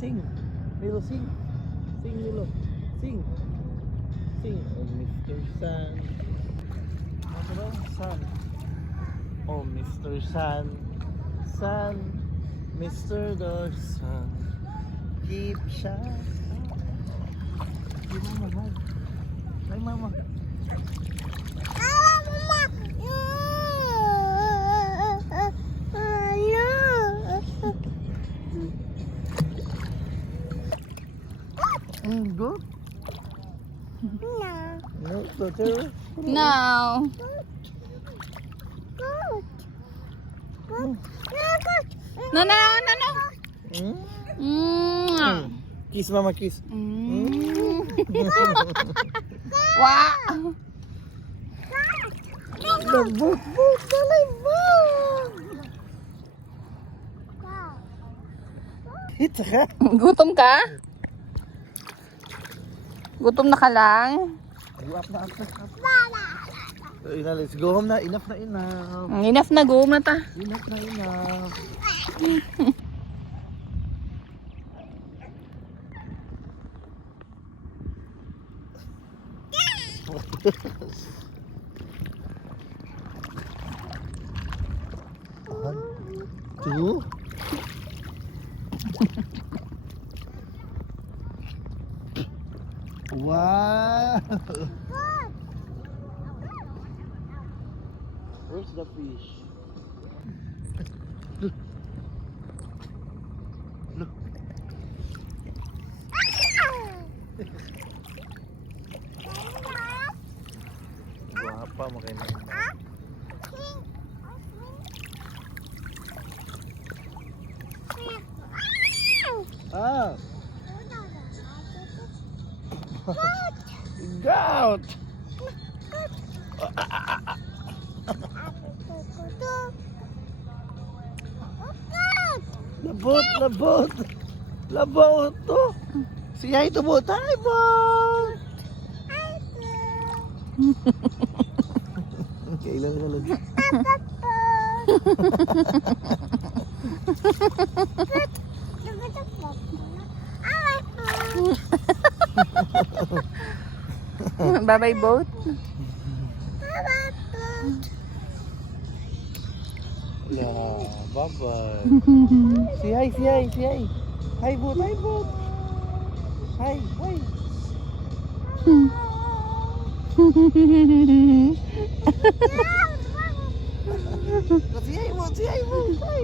Sing. Milo, sing. Sing, Milo. Sing. Sing. Oh, Mr. Sun. Ano ba? Sun. Oh, Mr. Sun. Sun. Mr. the Sun. Keep shining. Give mama hug. Hi, mama. Go. No. No, daughter. No. No, no, no, no. Kiss, mama, kiss. Wow. Labot, talibot. Hit ka? Gutom ka? Gutom na ka lang? Up na. Let's go home na. Enough na enough. Enough na, go na ta. Enough na enough. One, two. Wow! Where's the fish? Look. Guwapa mo kayo na. Ah! Goat! Labot! Labot to! Siya ito mo tayo mo! Kailan ka lang? Bye-bye boat. Yeah, bye-bye. Say hi. Hi, boat. Hi. Say hi, boat. Hi.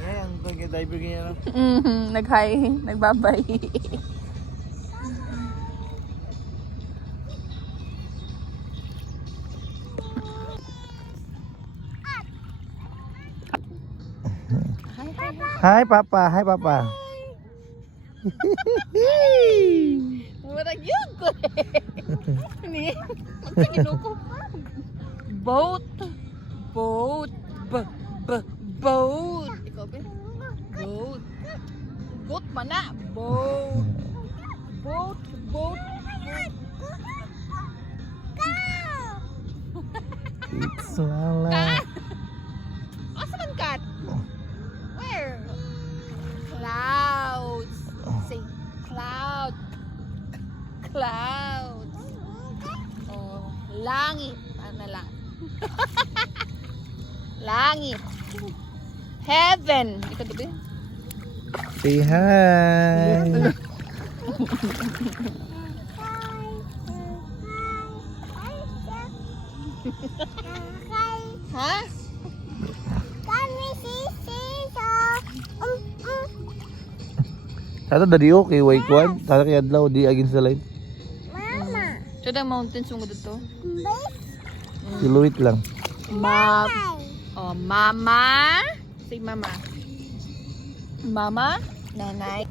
Yan, diver ganyan. Nag-hi. Nagbabay. Hi, Papa. Murag yun ko eh. Magkaginuko. Boat. Boat. Boat. Ikaw ba? Boat. Boat pa na. Boat. It's Lala. Cat. Asan ang cat? Where? Clouds. Say cloud. Clouds. Oh, langit. Ano lang? Langit. Heaven. Ikaw diba? Say hi. Ha? Tata dari okay, way kwan. Tata kay adlaw di against the light. So the mountains mo dito? Siluit lang. Oh, mama. Say mama. Mama, nanay.